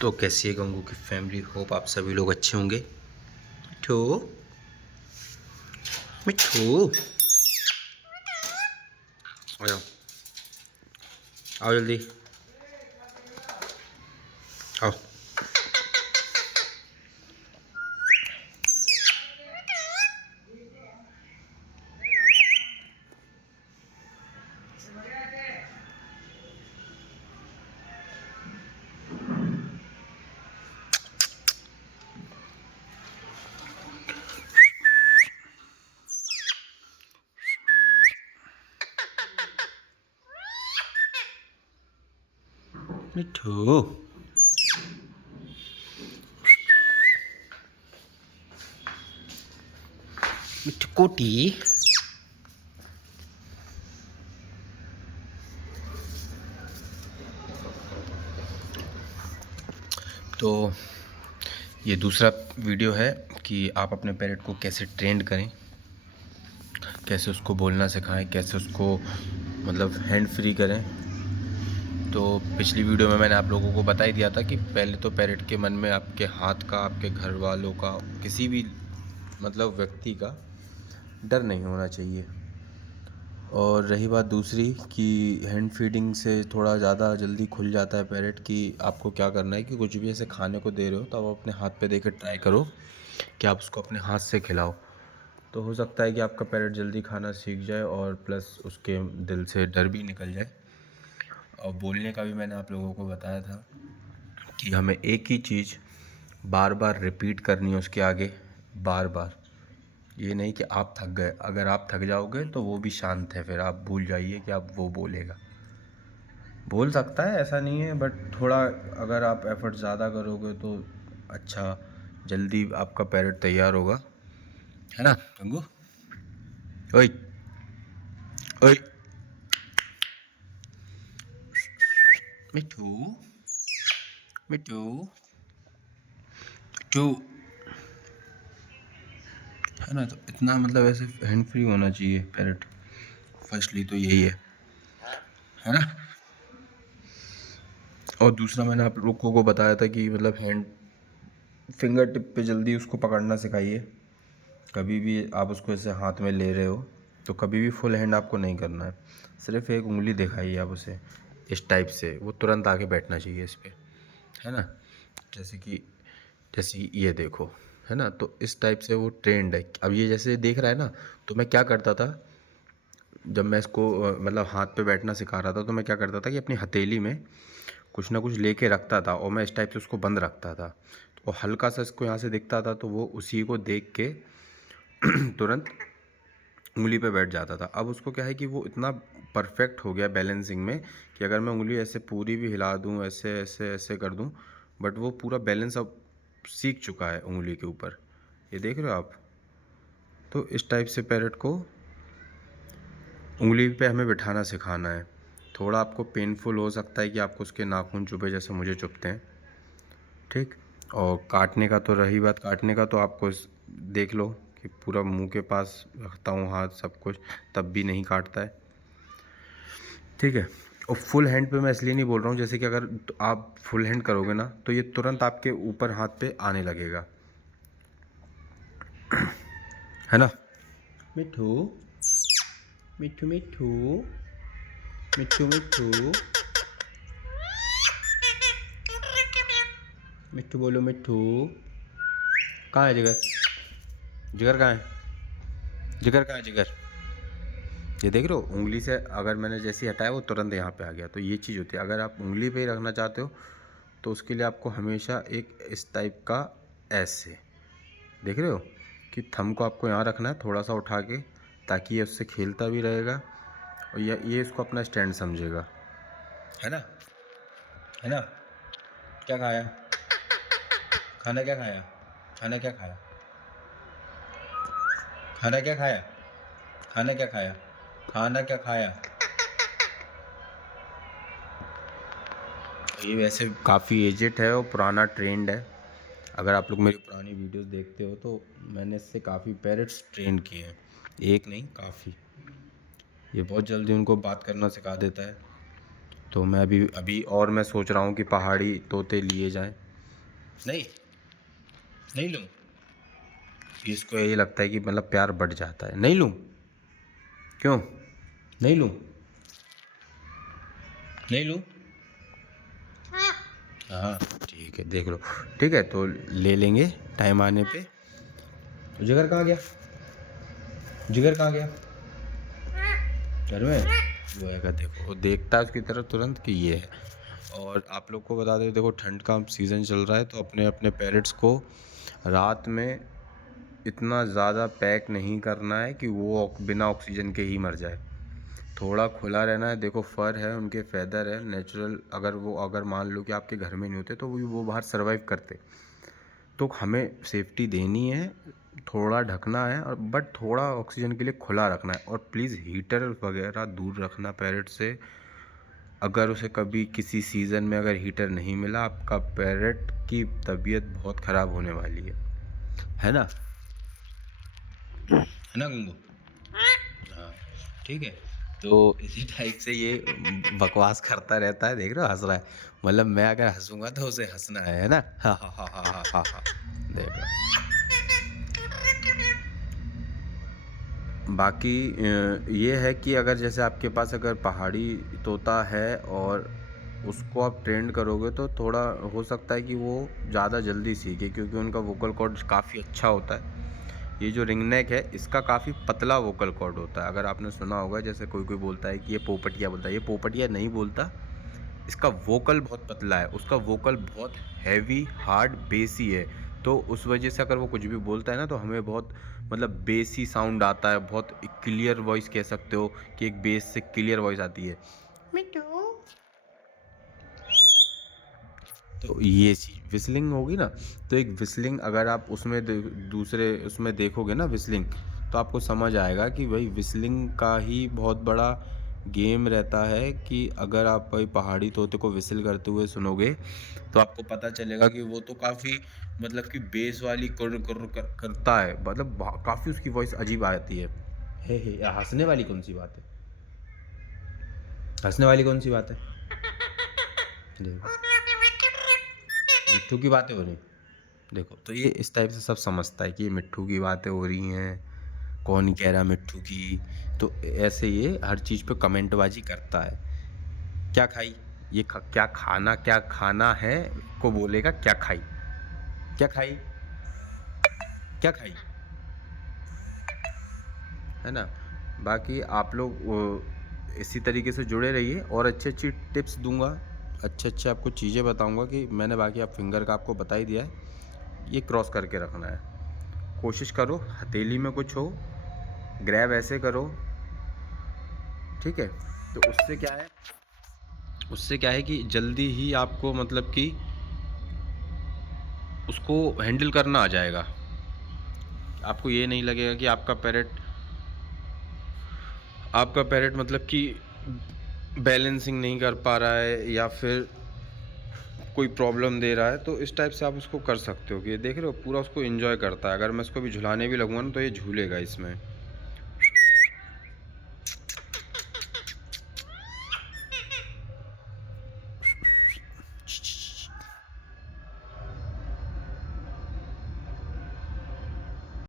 तो कैसी है गंगू की फैमिली। होप आप सभी लोग अच्छे होंगे। मिठू मिठू आ जाओ, आओ जल्दी आओ। मिठू मिठू कोटी। तो ये दूसरा वीडियो है कि आप अपने पैरेट को कैसे ट्रेंड करें, कैसे उसको बोलना सिखाएं, कैसे उसको मतलब हैंड फ्री करें। तो पिछली वीडियो में मैंने आप लोगों को बता ही दिया था कि पहले तो पैरेट के मन में आपके हाथ का, आपके घर वालों का, किसी भी मतलब व्यक्ति का डर नहीं होना चाहिए। और रही बात दूसरी कि हैंड फीडिंग से थोड़ा ज़्यादा जल्दी खुल जाता है पैरेट, कि आपको क्या करना है कि कुछ भी ऐसे खाने को दे रहे हो तो आप अपने हाथ पे देकर ट्राई करो कि आप उसको अपने हाथ से खिलाओ। तो हो सकता है कि आपका पैरेट जल्दी खाना सीख जाए और प्लस उसके दिल से डर भी निकल जाए। और बोलने का भी मैंने आप लोगों को बताया था कि हमें एक ही चीज़ बार बार रिपीट करनी है उसके आगे, बार बार। ये नहीं कि आप थक गए, अगर आप थक जाओगे तो वो भी शांत है, फिर आप भूल जाइए कि आप वो बोलेगा। बोल सकता है, ऐसा नहीं है, बट थोड़ा अगर आप एफर्ट ज़्यादा करोगे तो अच्छा जल्दी आपका पैरेट तैयार होगा, है ना गंगू। ओए ओए मिठू मिठू मिठू, है ना। तो इतना मतलब ऐसे हैंड फ्री होना चाहिए पैरेट, फर्स्टली तो यही है ना। और दूसरा मैंने आप लोगों को बताया था कि मतलब हैंड फिंगर टिप पे जल्दी उसको पकड़ना सिखाइए। कभी भी आप उसको ऐसे हाथ में ले रहे हो तो कभी भी फुल हैंड आपको नहीं करना है, सिर्फ एक उंगली दिखाइए आप उसे इस टाइप से, वो तुरंत आके बैठना चाहिए इस पे, है ना। जैसे कि ये देखो, है ना। तो इस टाइप से वो ट्रेंड है। अब ये जैसे देख रहा है ना, तो मैं क्या करता था जब मैं इसको मतलब हाथ पे बैठना सिखा रहा था, तो मैं क्या करता था कि अपनी हथेली में कुछ ना कुछ लेके रखता था और मैं इस टाइप से उसको बंद रखता था। तो हल्का सा इसको यहाँ से दिखता था तो वो उसी को देख के तुरंत उंगली पे बैठ जाता था। अब उसको क्या है कि वो इतना परफेक्ट हो गया बैलेंसिंग में कि अगर मैं उंगली ऐसे पूरी भी हिला दूँ, ऐसे ऐसे ऐसे कर दूँ, बट वो पूरा बैलेंस अब सीख चुका है उंगली के ऊपर। ये देख रहे हो आप। तो इस टाइप से पैरेट को उंगली पे हमें बिठाना सिखाना है। थोड़ा आपको पेनफुल हो सकता है कि आपको उसके नाखून चुभे जैसे मुझे चुभते हैं, ठीक। और काटने का तो रही बात, काटने का तो आपको देख लो कि पूरा मुंह के पास रखता हूँ हाथ सब कुछ, तब भी नहीं काटता है, ठीक है। और फुल हैंड पे मैं इसलिए नहीं बोल रहा हूँ, जैसे कि अगर तो आप फुल हैंड करोगे ना तो ये तुरंत आपके ऊपर हाथ पे आने लगेगा, है ना। मिठू मिठू मिठू मिठू मिठू मिठू बोलो मिठू। कहाँ है जिगर? जिगर कहाँ है? जिगर कहाँ है जिगर? ये देख रहे हो, उंगली से अगर मैंने जैसे ही हटाया वो तुरंत यहाँ पे आ गया। तो ये चीज़ होती है, अगर आप उंगली पे ही रखना चाहते हो तो उसके लिए आपको हमेशा एक इस टाइप का ऐसे, देख रहे हो कि थंब को आपको यहाँ रखना है थोड़ा सा उठा के, ताकि ये उससे खेलता भी रहेगा और ये इसको अपना स्टैंड समझेगा, है ना। है ना। क्या खाया? खाना क्या खाया? खाना क्या खाया? खाना क्या खाया? खाना क्या खाया? खाना क्या खाया? ये वैसे काफ़ी एजेड है और पुराना ट्रेंड है। अगर आप लोग मेरी पुरानी वीडियोस देखते हो तो मैंने इससे काफ़ी पैरेट्स ट्रेन किए हैं, एक नहीं काफ़ी। ये बहुत जल्दी उनको बात करना सिखा देता है। तो मैं अभी अभी और मैं सोच रहा हूँ कि पहाड़ी तोते लिए जाएं, नहीं, नहीं लूँ। इसको यही लगता है कि मतलब प्यार बढ़ जाता है। नहीं लूँ, क्यों नहीं लूँ? नहीं लूँ? हाँ ठीक है, देख लो। ठीक है, तो ले लेंगे टाइम आने पे। जिगर कहाँ गया? जिगर कहाँ गया? घर में वो है, देखो वो देखता है उसकी तरफ तुरंत कि ये है। और आप लोग को बता दें, देखो ठंड का सीज़न चल रहा है, तो अपने अपने पेरेंट्स को रात में इतना ज़्यादा पैक नहीं करना है कि वो बिना ऑक्सीजन के ही मर जाए। थोड़ा खुला रहना है। देखो फर है, उनके फेदर है नेचुरल। अगर मान लो कि आपके घर में नहीं होते तो वो बाहर सरवाइव करते। तो हमें सेफ्टी देनी है, थोड़ा ढकना है, और बट थोड़ा ऑक्सीजन के लिए खुला रखना है। और प्लीज़ हीटर वगैरह दूर रखना पैरेट से। अगर उसे कभी किसी सीज़न में अगर हीटर नहीं मिला, आपका पैरेट की तबीयत बहुत ख़राब होने वाली है ना? है ना गंगू? हाँ ठीक है। तो इसी टाइप से ये बकवास करता रहता है। देख रहे हो हंस रहा है। मतलब मैं अगर हंसूंगा तो उसे हंसना है ना? हाँ हाँ हाँ हाँ हाँ हाँ हाँ। देख रहा। बाकी ये है कि अगर जैसे आपके पास अगर पहाड़ी तोता है और उसको आप ट्रेंड करोगे तो थोड़ा हो सकता है कि वो ज़्यादा जल्दी सीखे, क्योंकि उनका वोकल कॉर्ड काफ़ी अच्छा होता है। ये जो रिंग नेक है इसका काफ़ी पतला वोकल कॉर्ड होता है। अगर आपने सुना होगा, जैसे कोई कोई बोलता है कि ये पोपटिया बोलता है, ये पोपटिया नहीं बोलता। इसका वोकल बहुत पतला है, उसका वोकल बहुत हैवी हार्ड बेसी है। तो उस वजह से अगर वो कुछ भी बोलता है ना, तो हमें बहुत मतलब बेसी साउंड आता है। बहुत क्लियर वॉइस कह सकते हो कि एक बेस से क्लियर वॉइस आती है। मिट्टू। तो ये चीज़ विस्लिंग होगी ना, तो एक विस्लिंग अगर आप उसमें दूसरे उसमें देखोगे ना विस्लिंग, तो आपको समझ आएगा कि भाई विस्लिंग का ही बहुत बड़ा गेम रहता है। कि अगर आप भाई पहाड़ी तोते को विसिल करते हुए सुनोगे, तो आपको पता चलेगा कि वो तो काफ़ी मतलब कि बेस वाली कुर कुर करता है। मतलब काफ़ी उसकी वॉइस अजीब आती है। हे हंसने वाली कौन सी बात है? हंसने वाली कौन सी बात है? देखो मिट्टू की बातें हो रही। देखो तो ये इस टाइप से सब समझता है कि ये मिट्ठू की बातें हो रही हैं, कौन कह रहा मिट्ठू की। तो ऐसे ये हर चीज़ पे कमेंटबाजी करता है। क्या खाई? ये क्या खाना है को बोलेगा क्या खाई? क्या खाई? क्या खाई? है ना? बाकी आप लोग इसी तरीके से जुड़े रहिए, और अच्छी अच्छी टिप्स दूंगा, अच्छे अच्छे आपको चीज़ें बताऊंगा। कि मैंने बाकी आप फिंगर का आपको बता ही दिया है, ये क्रॉस करके रखना है। कोशिश करो हथेली में कुछ हो, ग्रैब ऐसे करो। ठीक है, तो उससे क्या है कि जल्दी ही आपको मतलब कि उसको हैंडल करना आ जाएगा। आपको ये नहीं लगेगा कि आपका पैरेट मतलब कि बैलेंसिंग नहीं कर पा रहा है या फिर कोई प्रॉब्लम दे रहा है। तो इस टाइप से आप उसको कर सकते हो कि ये देख रहे हो पूरा उसको एंजॉय करता है। अगर मैं इसको भी झुलाने भी लगूंगा ना, तो ये झूलेगा इसमें।